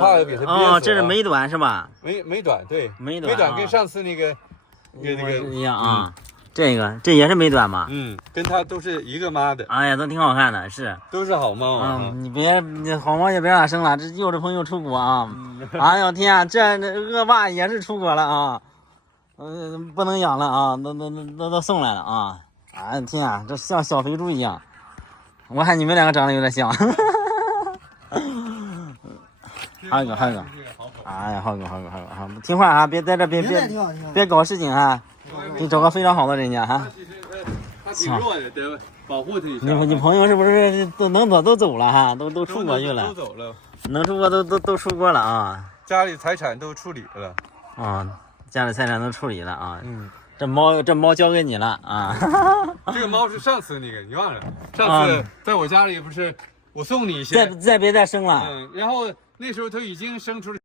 怕给它憋死哦，这是美短是吧？美短，对，美短跟上次那个一样啊。这也是美短嘛？跟它都是一个妈的。哎呀，都挺好看的，是都是好猫啊。你好猫也别让生了，这幼稚朋友出国啊。哎呦天啊，这恶霸也是出国了啊。不能养了啊，都送来了啊。哎天啊，这像小肥猪一样。我看你们两个长得有点像。还有一个，哎呀，好个，听话啊，别在这别搞事情啊，你找个非常好的人家哈。他挺弱的，得保护他一下。你朋友是不是都能走都走了哈？都出国去了，都走了，能出国都出国了啊。家里财产都处理了啊，家里财产都处理了啊。这猫交给你了啊。这个猫是上次那个，你忘了？上次在我家里不是我送你一些，再别再生了。然后那时候它已经生出了。